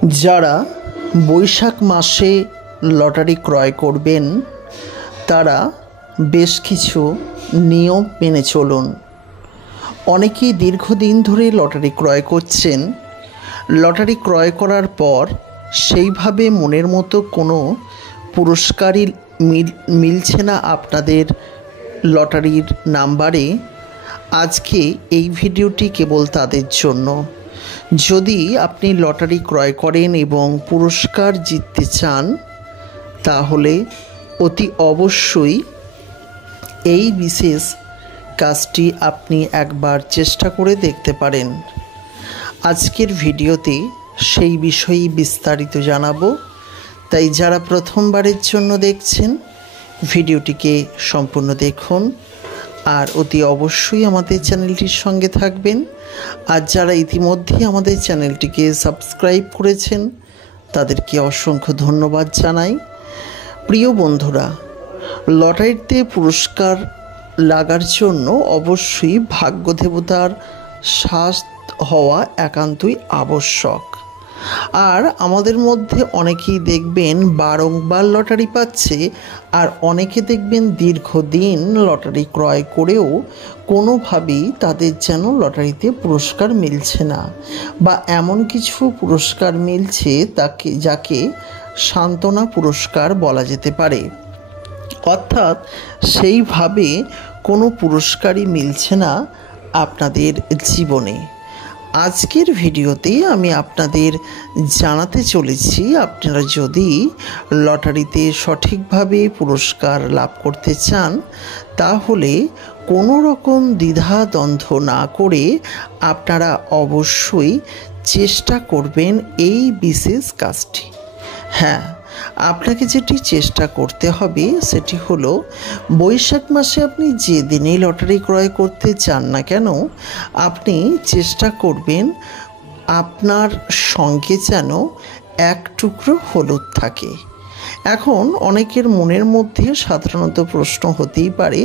যারা বৈশাখ মাসে লটারি ক্রয় করবেন তারা বেশ কিছু নিয়ম মেনে চলুন। অনেকেই দীর্ঘদিন ধরে লটারি ক্রয় করছেন। লটারি ক্রয় করার পর সেইভাবে মনের মতো কোনো পুরস্কারই মিলছে না আপনাদের লটারির নাম্বারে। আজকে এই ভিডিওটি কেবল তাদের জন্য। যদি আপনি লটারি ক্রয় করেন এবং পুরস্কার জিততে চান তাহলে অতি অবশ্যই এই বিশেষ কাজটি আপনি একবার চেষ্টা করে দেখতে পারেন। আজকের ভিডিওতে সেই বিষয়েই বিস্তারিত জানাবো, তাই যারা প্রথমবারের জন্য দেখছেন ভিডিওটিকে সম্পূর্ণ দেখুন আর অতি অবশ্যই আমাদের চ্যানেলটির সঙ্গে থাকবেন। আর যারা ইতিমধ্যে আমাদের চ্যানেলটিকে সাবস্ক্রাইব করেছেন তাদেরকে অসংখ্য ধন্যবাদ জানাই। প্রিয় বন্ধুরা, লটারিতে পুরস্কার লাগার জন্য অবশ্যই ভাগ্য দেবতার সাথ হওয়া একান্তই আবশ্যক। আর আমাদের মধ্যে অনেকেই দেখবেন বারংবার লটারি পাচ্ছে, আর অনেকে দেখবেন দীর্ঘদিন লটারি ক্রয় করেও কোনোভাবেই তাদের যেন লটারিতে পুরস্কার মিলছে না, বা এমন কিছু পুরস্কার মিলছে যাকে সান্ত্বনা পুরস্কার বলা যেতে পারে। অর্থাৎ সেইভাবে কোনো পুরস্কারই মিলছে না আপনাদের জীবনে। আজকের ভিডিওতে আমি আপনাদের জানাতে চলেছি, আপনারা যদি লটারিতে সঠিকভাবে পুরস্কার লাভ করতে চান তাহলে কোনো রকম দ্বিধাদ্বন্দ্ব না করে আপনারা অবশ্যই চেষ্টা করবেন এই বিশেষ কাজটি। হ্যাঁ, আপনাকে যেটি চেষ্টা করতে হবে সেটি হলো, বৈশাখ মাসে আপনি যে দিনেই লটারি ক্রয় করতে চান না কেন, আপনি চেষ্টা করবেন আপনার সঙ্গে যেন এক টুকরো হলুদ থাকে। এখন অনেকের মনের মধ্যে সাধারণত প্রশ্ন হতেই পারে,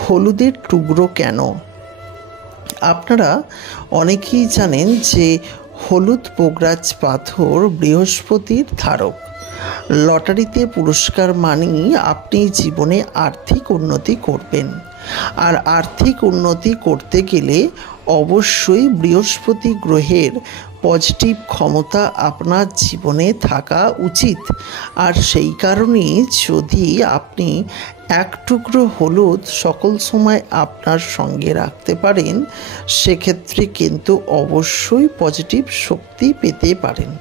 হলুদের টুকরো কেন? আপনারা অনেকেই জানেন যে হলুদ পোগরাজ পাথর বৃহস্পতির ধারক। লটারিতে পুরস্কার মানেই আপনি জীবনে আর্থিক উন্নতি করবেন, আর আর্থিক উন্নতি করতে গেলে অবশ্যই বৃহস্পতি গ্রহের পজিটিভ ক্ষমতা আপনার জীবনে থাকা উচিত। আর সেই কারণেই যদি আপনি এক টুকরো হলুদ সকল সময় আপনার সঙ্গে রাখতে পারেন, সেক্ষেত্রে কিন্তু অবশ্যই পজিটিভ শক্তি পেতে পারেন।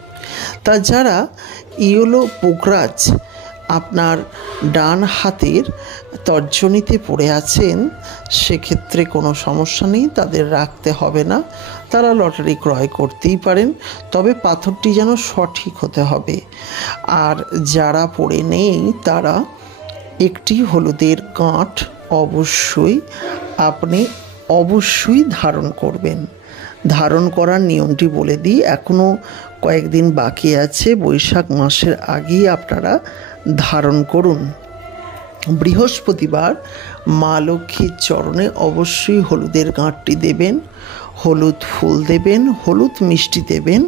তা যারা ইয়েলো পোগরাজ আপনার ডান হাতের তর্জনীতে পড়ে আছেন, সেক্ষেত্রে কোনো সমস্যা নেই, তাদের রাখতে হবে না, তারা লটারি ক্রয় করতেই পারেন, তবে পাথরটি যেন সঠিক হতে হবে। আর যারা পড়ে নেই তারা একটি হলুদের গাঁট অবশ্যই ধারণ করবেন। ধারণ করার নিয়মটি বলে দিই, এখনও কয়েকদিন বাকি আছে, বৈশাখ মাসের আগেই আপনারা ধারণ করুন। বৃহস্পতিবার মা লক্ষ্মীর চরণে অবশ্যই হলুদের গাঁটটি দেবেন, হলুদ ফুল দেবেন, হলুদ মিষ্টি দেবেন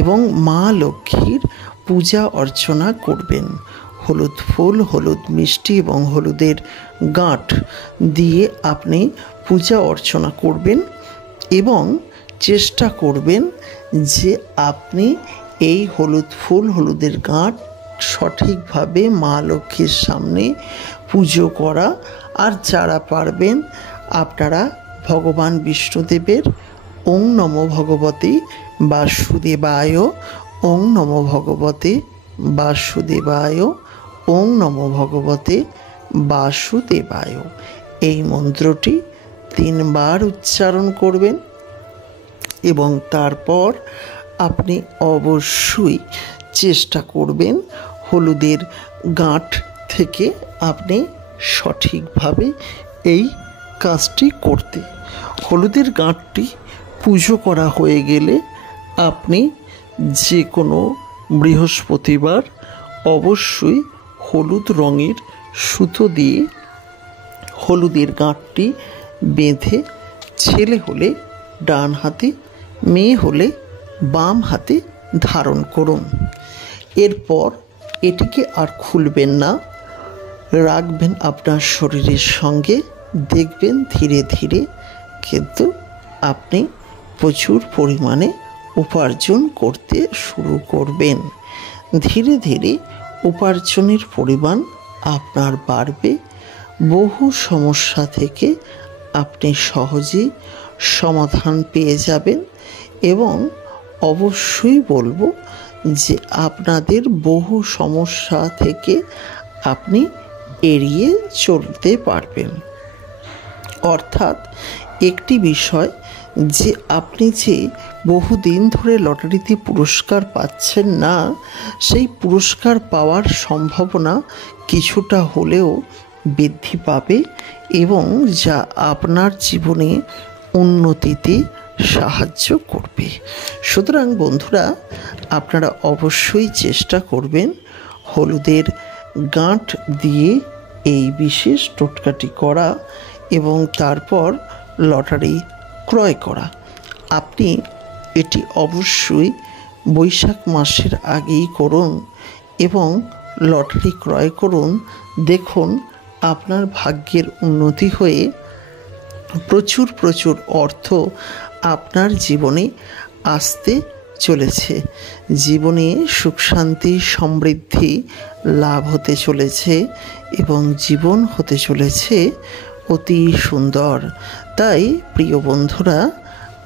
এবং মা লক্ষ্মীর পূজা অর্চনা করবেন। হলুদ ফুল, হলুদ মিষ্টি এবং হলুদের গাঁট দিয়ে আপনি পূজা অর্চনা করবেন এবং চেষ্টা করবেন যে আপনি এই হলুদ ফুল, হলুদের গাঁট সঠিকভাবে মা লক্ষ্মীর সামনে পুজো করা। আর যারা পারবেন আপনারা ভগবান বিষ্ণুদেবের ওং নমো ভগবতে বাসুদেবায়, ওং নমো ভগবতে বাসুদেবায়, ওং নমো ভগবতে বাসুদেবায়, এই মন্ত্রটি 3 বার উচ্চারণ করবেন এবং তারপর আপনি অবশ্যই চেষ্টা করবেন হলুদের গাঁট থেকে আপনি সঠিকভাবে এই কাজটি করতে। হলুদের গাঁটটি পুজো করা হয়ে গেলে আপনি যে কোনো বৃহস্পতিবার অবশ্যই হলুদ রঙের সুতো দিয়ে হলুদের গাঁটটি বেঁধে, ছেলে হলে ডান হাতে, মেয়ে হলে বাম হাতে ধারণ করুন। এরপর এটিকে আর খুলবেন না, রাখবেন আপনার শরীরের সঙ্গে। দেখবেন ধীরে ধীরে কিন্তু আপনি প্রচুর পরিমাণে উপার্জন করতে শুরু করবেন। ধীরে ধীরে উপার্জনের পরিমাণ আপনার বাড়বে। বহু সমস্যা থেকে আপনি সহজেই সমাধান পেয়ে যাবেন এবং অবশ্যই বলবো যে আপনাদের বহু সমস্যা থেকে আপনি এড়িয়ে চলতে পারবেন। অর্থাৎ একটি বিষয় যে আপনি যে বহুদিন ধরে লটারিতে পুরস্কার পাচ্ছেন না, সেই পুরস্কার পাওয়ার সম্ভাবনা কিছুটা হলেও বৃদ্ধি পাবে এবং যা আপনার জীবনে উন্নতিতে সাহায্য করবে। সুতরাং বন্ধুরা, আপনারা অবশ্যই চেষ্টা করবেন হলুদের গাঁট দিয়ে এই বিশেষ টোটকাটি করা এবং তারপর লটারি ক্রয় করা। আপনি এটি অবশ্যই বৈশাখ মাসের আগেই করুন এবং লটারি ক্রয় করুন। দেখুন আপনার ভাগ্যের উন্নতি হয়ে প্রচুর প্রচুর অর্থ আপনার জীবনে আসতে চলেছে। জীবনে সুখ শান্তি সমৃদ্ধি লাভ হতে চলেছে এবং জীবন হতে চলেছে অতি সুন্দর। তাই প্রিয় বন্ধুরা,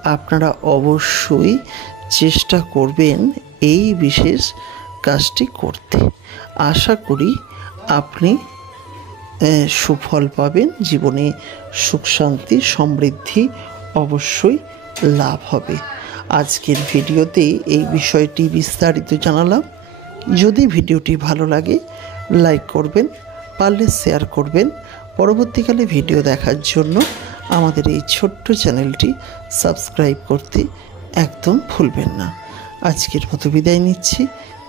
আপনারা অবশ্যই চেষ্টা করবেন এই বিশেষ কাজটি করতে। আশা করি আপনি সুফল পাবেন। জীবনে সুখ শান্তি সমৃদ্ধি অবশ্যই লাভ হবে। আজকের ভিডিওতে এই বিষয়টি বিস্তারিত জানালাম। যদি ভিডিওটি ভালো লাগে লাইক করবেন, পারলে শেয়ার করবেন। পরবর্তীকালে ভিডিও দেখার জন্য আমাদের এই ছোট্ট চ্যানেলটি সাবস্ক্রাইব করতে একদম ভুলবেন না। আজকের মতো বিদায় নিচ্ছি।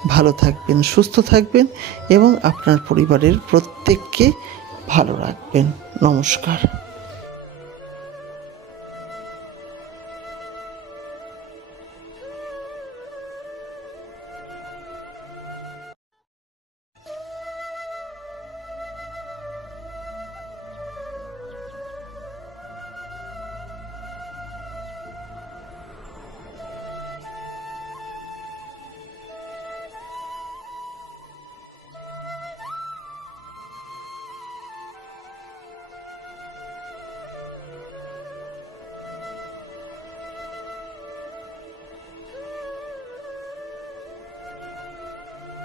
ভালো থাকবেন, সুস্থ থাকবেন এবং আপনার পরিবারের প্রত্যেককে ভালো রাখবেন। নমস্কার।